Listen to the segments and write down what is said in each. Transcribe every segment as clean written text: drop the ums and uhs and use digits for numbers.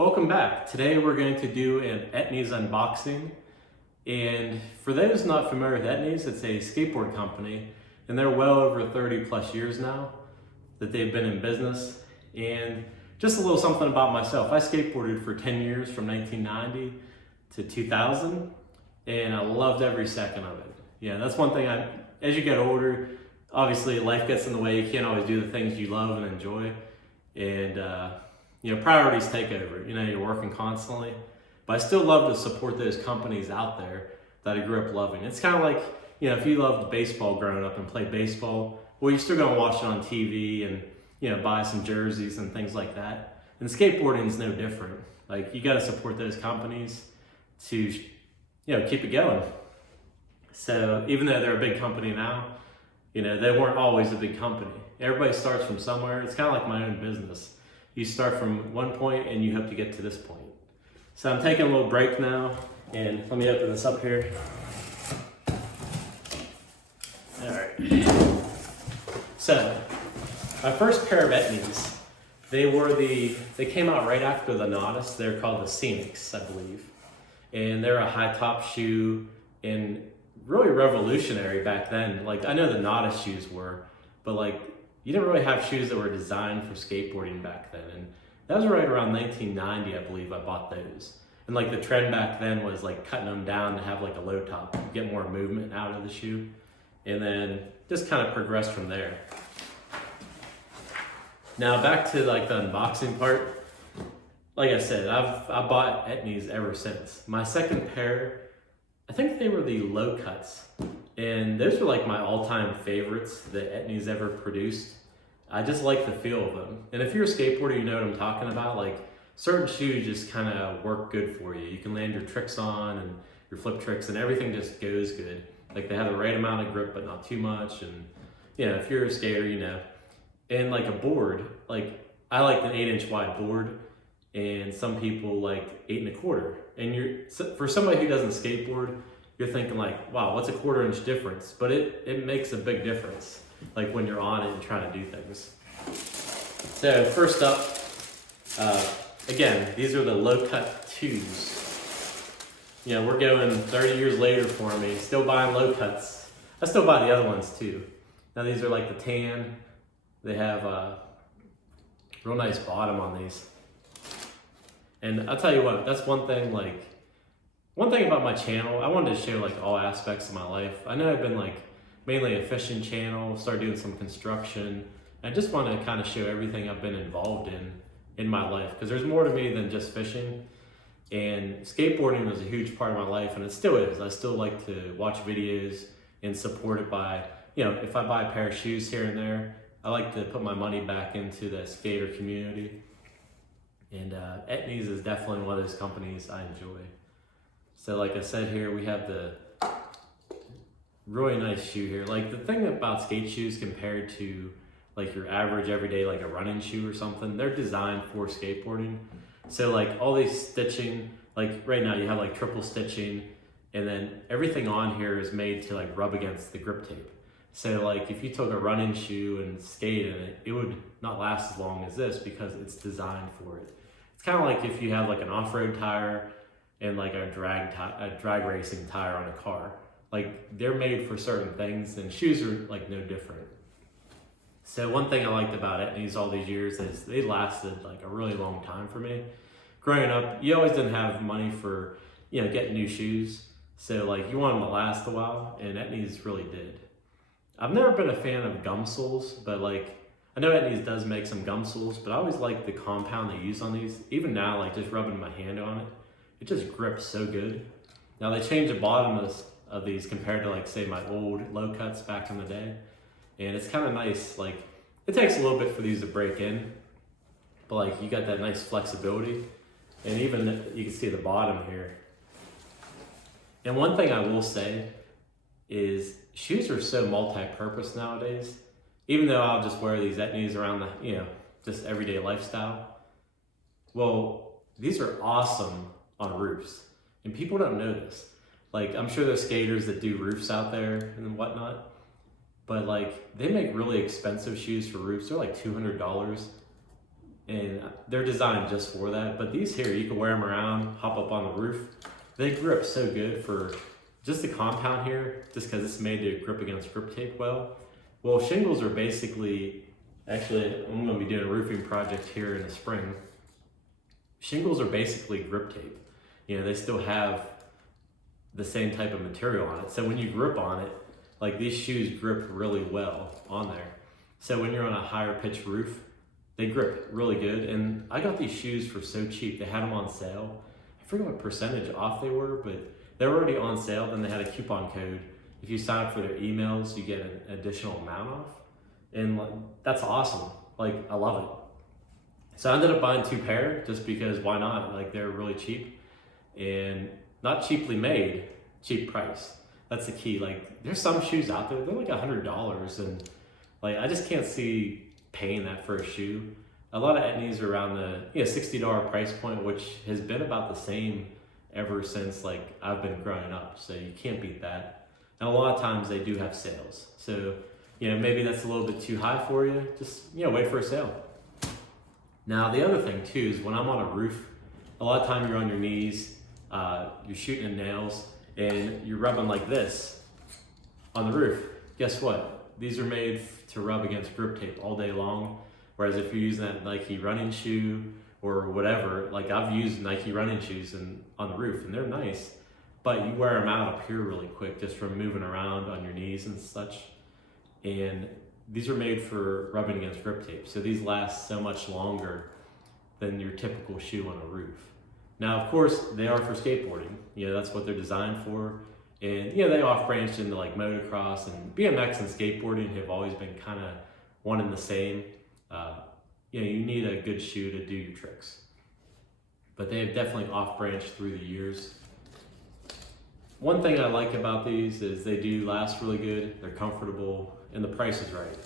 Welcome back. Today we're going to do an Etnies unboxing. And for those not familiar with Etnies, it's a skateboard company and they're well over 30 plus years now that they've been in business. And just a little something about myself. I skateboarded for 10 years from 1990 to 2000 and I loved every second of it. Yeah, that's one thing. As you get older, obviously life gets in the way. You can't always do the things you love and enjoy. And priorities take over. You're working constantly, but I still love to support those companies out there that I grew up loving. It's kind of like, if you loved baseball growing up and played baseball, well, you're still gonna watch it on TV and, buy some jerseys and things like that. And skateboarding is no different. Like, you gotta support those companies to, keep it going. So even though they're a big company now, they weren't always a big company. Everybody starts from somewhere. It's kind of like my own business. You start from one point and you hope to get to this point. So I'm taking a little break now, and let me open this up here. All right. So my first pair of Etnies, they came out right after the Nautis. They're called the Scenics, I believe. And they're a high top shoe and really revolutionary back then. Like, I know the Nautis shoes were, but you didn't really have shoes that were designed for skateboarding back then. And that was right around 1990, I believe, I bought those. And the trend back then was cutting them down to have a low top, get more movement out of the shoe. And then just kind of progressed from there. Now back to the unboxing part. Like I said, I bought Etnies ever since. My second pair, I think they were the low cuts. And those were my all-time favorites that Etnies ever produced. I just like the feel of them. And if you're a skateboarder, you know what I'm talking about. Certain shoes just kind of work good for you. You can land your tricks on and your flip tricks and everything just goes good. They have the right amount of grip, but not too much. And if you're a skater, And a board, I like an 8-inch wide board, and some people like 8 1/4. And for somebody who doesn't skateboard, you're thinking wow, what's a 1/4 inch difference? But it makes a big difference, when you're on it and trying to do things. So first up, again, these are the low cut 2s. We're going 30 years later for me, still buying low cuts. I still buy the other ones too. Now these are the tan. They have a real nice bottom on these. And I'll tell you what, that's one thing about my channel. I wanted to show all aspects of my life. I know I've been mainly a fishing channel, started doing some construction. I just want to kind of show everything I've been involved in my life, because there's more to me than just fishing. And skateboarding was a huge part of my life, and it still is. I still like to watch videos and support it by, if I buy a pair of shoes here and there, I like to put my money back into the skater community. And Etnies is definitely one of those companies I enjoy. So like I said here, we have the really nice shoe here. The thing about skate shoes compared to your average everyday, a running shoe or something, they're designed for skateboarding. So all these stitching, right now you have triple stitching, and then everything on here is made to rub against the grip tape. So if you took a running shoe and skated in it, it would not last as long as this because it's designed for it. It's kind of like if you have an off-road tire and a drag racing tire on a car. They're made for certain things, and shoes are no different. So one thing I liked about Etnies all these years is they lasted a really long time for me. Growing up, you always didn't have money for getting new shoes, so you want them to last a while, and Etnies really did. I've never been a fan of gum soles, but I know Etnies does make some gum soles, but I always like the compound they use on these. Even now, just rubbing my hand on it, it just grips so good. Now they changed the bottom of these compared to say my old low cuts back in the day. And it's kind of nice. It takes a little bit for these to break in, but you got that nice flexibility. And even you can see the bottom here. And one thing I will say is shoes are so multi-purpose nowadays. Even though I'll just wear these Etnies around the, just everyday lifestyle. Well, these are awesome on roofs. And people don't know this. I'm sure there's skaters that do roofs out there and whatnot. But they make really expensive shoes for roofs. They're $200. and they're designed just for that. But these here, you can wear them around, hop up on the roof. They grip so good for just the compound here, just because it's made to grip against grip tape well. Well, shingles are basically, actually, I'm gonna be doing a roofing project here in the spring. Shingles are basically grip tape. You know, they still have the same type of material on it. So when you grip on it, like these shoes grip really well on there. So when you're on a higher pitch roof, they grip really good. And I got these shoes for so cheap. They had them on sale. I forget what percentage off they were, but they were already on sale. Then they had a coupon code. If you sign up for their emails, you get an additional amount off. And that's awesome. Like, I love it. So I ended up buying 2 pair just because why not? Like, they're really cheap and not cheaply made, cheap price. That's the key. Like, there's some shoes out there, they're like $100, and like, I just can't see paying that for a shoe. A lot of Etnies are around the $60 price point, which has been about the same ever since like I've been growing up. So you can't beat that. And a lot of times they do have sales. So, maybe that's a little bit too high for you. Just, wait for a sale. Now, the other thing too is when I'm on a roof, a lot of time you're on your knees, you're shooting in nails, and you're rubbing like this on the roof. Guess what? These are made to rub against grip tape all day long. Whereas if you're using that Nike running shoe or whatever, like I've used Nike running shoes on the roof, and they're nice, but you wear them out up here really quick just from moving around on your knees and such. And these are made for rubbing against grip tape. So these last so much longer than your typical shoe on a roof. Now, of course, they are for skateboarding. That's what they're designed for. And, they off-branched into like motocross, and BMX and skateboarding have always been kind of one and the same. You need a good shoe to do your tricks. But they have definitely off-branched through the years. One thing I like about these is they do last really good, they're comfortable, and the price is right.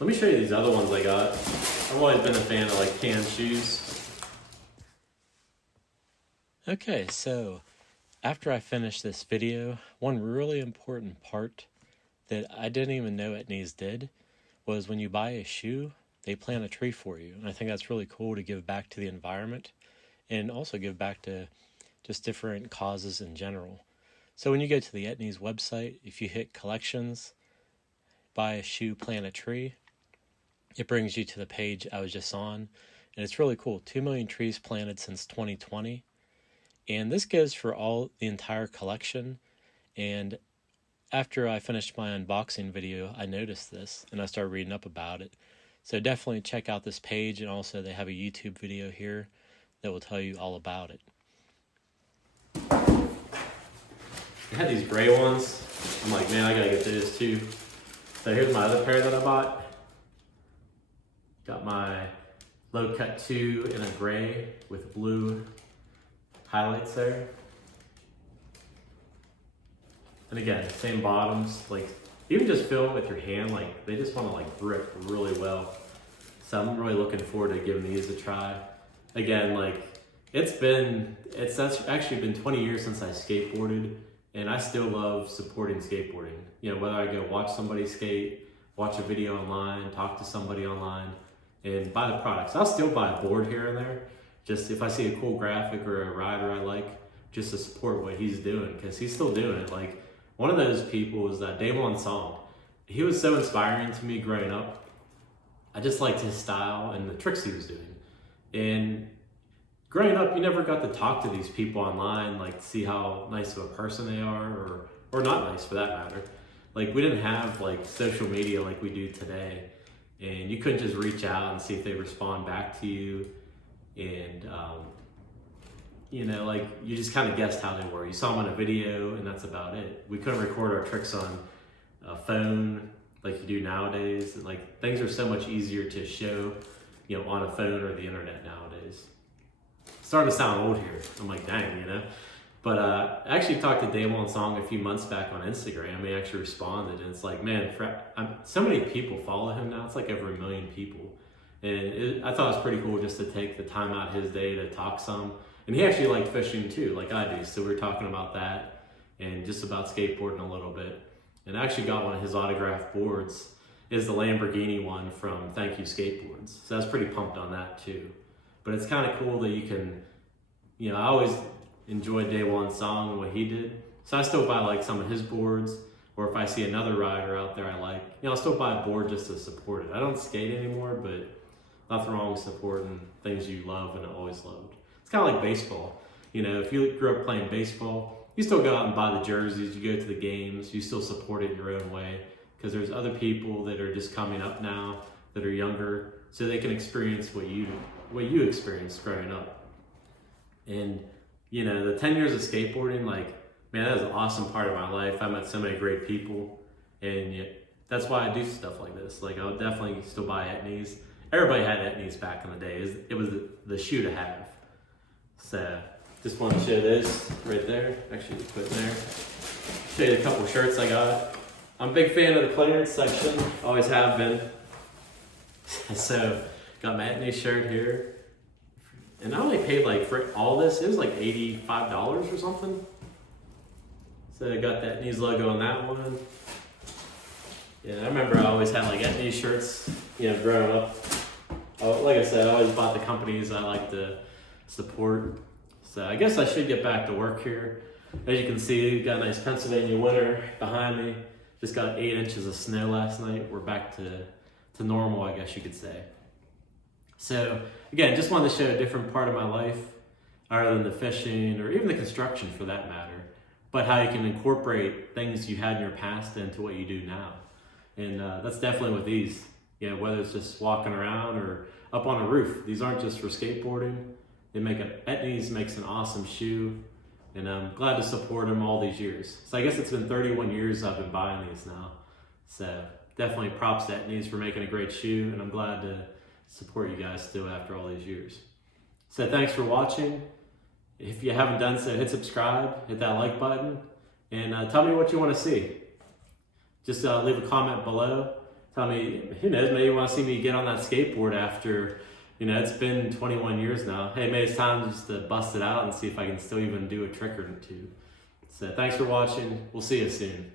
Let me show you these other ones I got. I've always been a fan of like tan shoes. Okay, so after I finished this video, one really important part that I didn't even know Etnies did was when you buy a shoe, they plant a tree for you. And I think that's really cool to give back to the environment and also give back to just different causes in general. So when you go to the Etnies website, if you hit collections, buy a shoe, plant a tree, it brings you to the page I was just on. And it's really cool. 2 million trees planted since 2020. And this goes for the entire collection. And after I finished my unboxing video, I noticed this and I started reading up about it. So definitely check out this page, and also they have a YouTube video here that will tell you all about it. I had these gray ones. I'm like, man, I gotta get those too. So here's my other pair that I bought. Got my low cut 2 in a gray with blue highlights there. And again, same bottoms. Like, even just feel it with your hand, like they just want to like grip really well. So I'm really looking forward to giving these a try. Again, like it's actually been 20 years since I skateboarded, and I still love supporting skateboarding. Whether I go watch somebody skate, watch a video online, talk to somebody online, and buy the products. I'll still buy a board here and there, just if I see a cool graphic or a rider I like, just to support what he's doing, because he's still doing it. Like, one of those people was that Damon Song. He was so inspiring to me growing up. I just liked his style and the tricks he was doing. And growing up, you never got to talk to these people online, like see how nice of a person they are, or not nice for that matter. Like, we didn't have like social media like we do today. And you couldn't just reach out and see if they respond back to you. And, like you just kind of guessed how they were. You saw them on a video and that's about it. We couldn't record our tricks on a phone like you do nowadays. Like, things are so much easier to show, on a phone or the internet nowadays. Starting to sound old here. I'm like, dang, But I actually talked to Damon Song a few months back on Instagram. He actually responded, and it's like, man, so many people follow him now. It's like over 1 million people. And I thought it was pretty cool just to take the time out his day to talk some. And he actually liked fishing too, like I do. So we were talking about that and just about skateboarding a little bit. And I actually got one of his autographed boards. is the Lamborghini one from Thank You Skateboards. So I was pretty pumped on that too. But it's kind of cool that you can, I always enjoyed Day One's song and what he did. So I still buy like some of his boards, or if I see another rider out there I like, I'll still buy a board just to support it. I don't skate anymore, but nothing wrong with supporting things you love and always loved. It's kind of like baseball. If you grew up playing baseball, you still go out and buy the jerseys, you go to the games, you still support it in your own way, because there's other people that are just coming up now that are younger, so they can experience what you experienced growing up. And the 10 years of skateboarding, like, man, that was an awesome part of my life. I met so many great people, and that's why I do stuff like this. Like, I would definitely still buy Etnies. Everybody had Etnies back in the day. It was the shoe to have. So just want to show this right there. Actually, just put it there. Show you a couple shirts I got. I'm a big fan of the clearance section. Always have been. So got my Etnies shirt here. And I only paid like for all this, it was like $85 or something. So I got the Etnies logo on that one. Yeah, I remember I always had like Etnies shirts, growing up. Like I said, I always bought the companies I like to support. So I guess I should get back to work here. As you can see, we got a nice Pennsylvania winter behind me. Just got 8 inches of snow last night. We're back to normal, I guess you could say. So again, just wanted to show a different part of my life, other than the fishing or even the construction for that matter, but how you can incorporate things you had in your past into what you do now. And that's definitely with these. Whether it's just walking around or up on a roof. These aren't just for skateboarding. Etnies makes an awesome shoe, and I'm glad to support them all these years. So I guess it's been 31 years I've been buying these now. So definitely props to Etnies for making a great shoe, and I'm glad to support you guys still after all these years. So thanks for watching. If you haven't done so, hit subscribe, hit that like button, and tell me what you want to see. Just leave a comment below. Tell me, who knows, maybe you want to see me get on that skateboard after, it's been 21 years now. Hey, maybe it's time just to bust it out and see if I can still even do a trick or two. So thanks for watching. We'll see you soon.